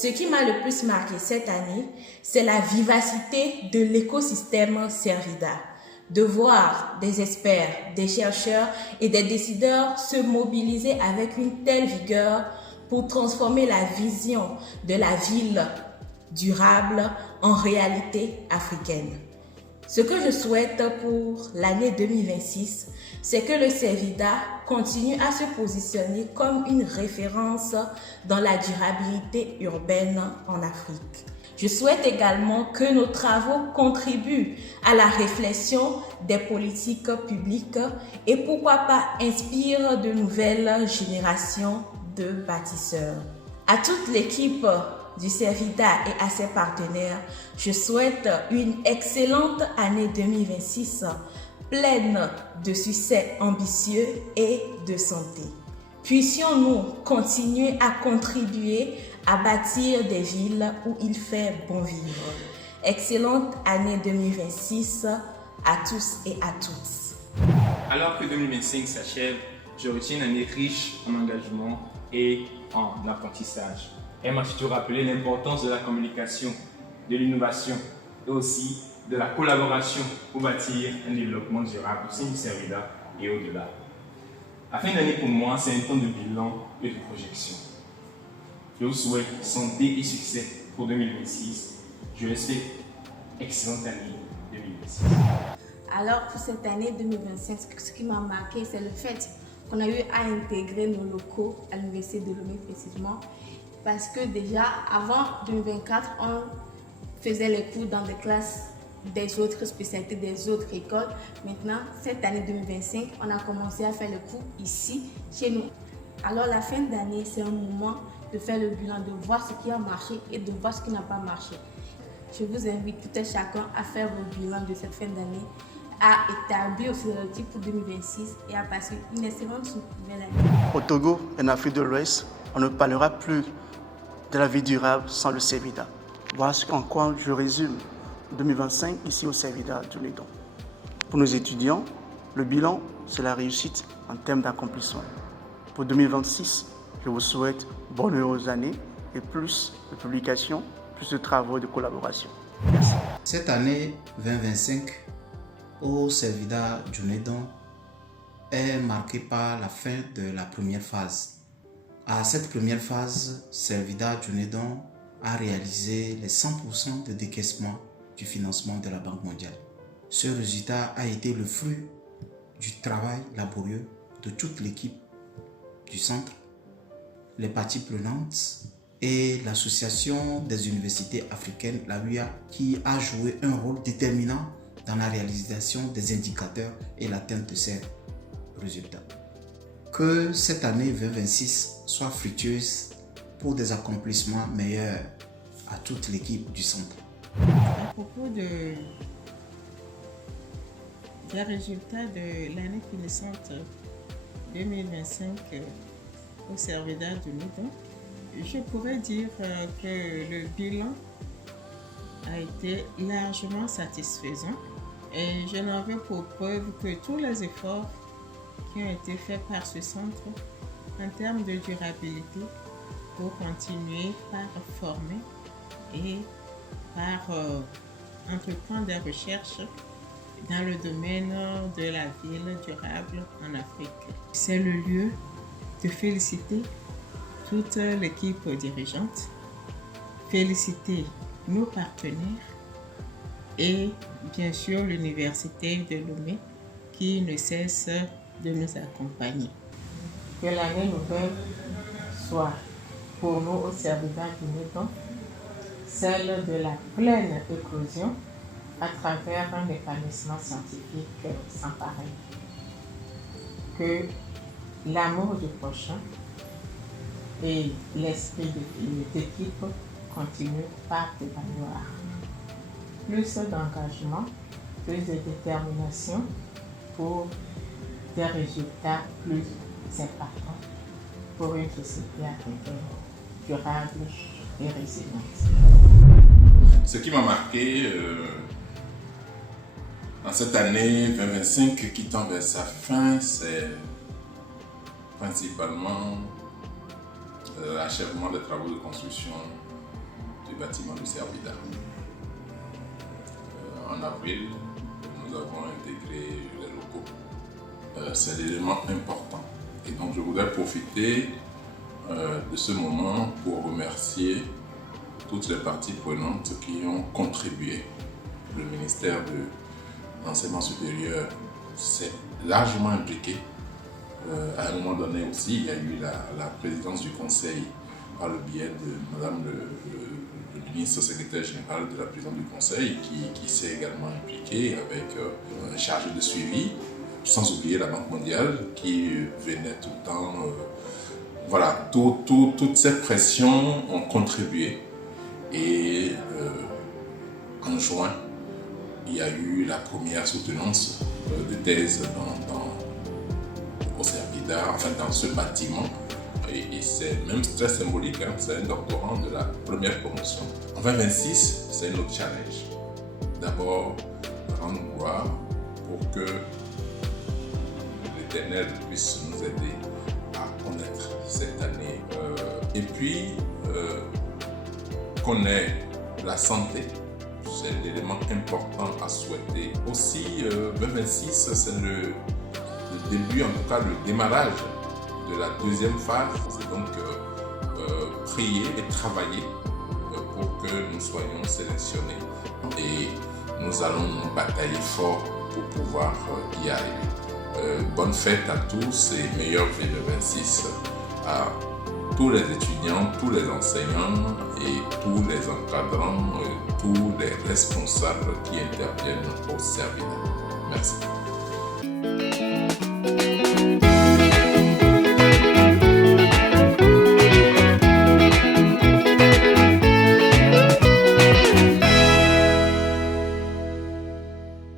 Ce qui m'a le plus marqué cette année, c'est la vivacité de l'écosystème Servida. De voir des experts, des chercheurs et des décideurs se mobiliser avec une telle vigueur pour transformer la vision de la ville durable en réalité africaine. Ce que je souhaite pour l'année 2026, c'est que le Servida continue à se positionner comme une référence dans la durabilité urbaine en Afrique. Je souhaite également que nos travaux contribuent à la réflexion des politiques publiques et pourquoi pas inspirent de nouvelles générations de bâtisseurs. À toute l'équipe du Servida et à ses partenaires, je souhaite une excellente année 2026, pleine de succès ambitieux et de santé. Puissions-nous continuer à contribuer à bâtir des villes où il fait bon vivre. Excellente année 2026 à tous et à toutes. Alors que 2025 s'achève, je retiens une année riche en engagement et en apprentissage. Elle m'a surtout rappelé l'importance de la communication, de l'innovation et aussi de la collaboration pour bâtir un développement durable au sein du Servida et au-delà. La fin d'année pour moi, c'est un temps de bilan et de projection. Je vous souhaite santé et succès pour 2026. Je vous souhaite excellente année 2026. Alors pour cette année 2025, ce qui m'a marqué, c'est le fait qu'on a eu à intégrer nos locaux à l'Université de Lomé précisément. Parce que déjà, avant 2024, on faisait les cours dans des classes des autres spécialités, des autres écoles. Maintenant, cette année 2025, on a commencé à faire les cours ici, chez nous. Alors la fin d'année, c'est un moment de faire le bilan, de voir ce qui a marché et de voir ce qui n'a pas marché. Je vous invite tout et chacun à faire vos bilans de cette fin d'année, à établir aussi les objectifs pour 2026 et à passer une excellente nouvelle année. Au Togo et en Afrique de l'Ouest, on ne parlera plus de la vie durable sans le Servida. Voilà en quoi je résume 2025 ici au Servida du Lédon. Pour nos étudiants, le bilan, c'est la réussite en termes d'accomplissement. Pour 2026, je vous souhaite bonne heureuse année et plus de publications, plus de travaux et de collaboration. Merci. Cette année 2025 au Servida du Lédon est marquée par la fin de la première phase. À cette première phase, Servida du Lédon a réalisé les 100% de décaissement du financement de la Banque mondiale. Ce résultat a été le fruit du travail laborieux de toute l'équipe du centre, les parties prenantes et l'association des universités africaines, la UIA, qui a joué un rôle déterminant dans la réalisation des indicateurs et l'atteinte de ces résultats. Que cette année 2026 soit fructueuse pour des accomplissements meilleurs à toute l'équipe du centre. À propos des résultats de l'année finissante 2025 au Servida du Lédon, je pourrais dire que le bilan a été largement satisfaisant et je n'en veux pour preuve que tous les efforts qui ont été faits par ce centre en termes de durabilité pour continuer par former et par entreprendre des recherches dans le domaine de la ville durable en Afrique. C'est le lieu de féliciter toute l'équipe dirigeante, féliciter nos partenaires et bien sûr l'Université de Lomé qui ne cesse de nous accompagner. Que l'année nouvelle soit pour nous au Servida du Lédon celle de la pleine éclosion à travers un épanouissement scientifique sans pareil. Que l'amour du prochain et l'esprit d'équipe continuent par prévaloir. Plus d'engagement, plus de détermination pour des résultats plus importants pour une société africaine durable et résiliente. Ce qui m'a marqué En cette année 2025 qui tend vers sa fin, c'est principalement l'achèvement des travaux de construction du bâtiment du Servida. En avril, nous avons intégré les locaux. C'est l'élément important. Et donc je voudrais profiter de ce moment pour remercier toutes les parties prenantes qui ont contribué. Le ministère de l'Enseignement supérieur s'est largement impliqué. À un moment donné aussi, il y a eu la présidence du conseil par le biais de Madame le ministre secrétaire général de la présidence du conseil qui s'est également impliqué avec un chargé de suivi, sans oublier la Banque mondiale qui venait tout le temps. Voilà, toutes ces pressions ont contribué et en juin, il y a eu la première soutenance de thèse au Servida, enfin dans ce bâtiment. Et c'est même très symbolique, hein, c'est un doctorant de la première promotion. En 2026, c'est notre challenge. D'abord, rendre gloire pour que l'Éternel puisse nous aider à connaître cette année. Et puis, connaître la santé. C'est l'élément important à souhaiter. Aussi, 2026, c'est le début, en tout cas le démarrage de la deuxième phase. C'est donc prier et travailler pour que nous soyons sélectionnés. Et nous allons batailler fort pour pouvoir y arriver. Bonne fête à tous et meilleurs vœux de 26 à tous les étudiants, tous les enseignants et tous les encadrants, tous les responsables qui interviennent au Servida. Merci.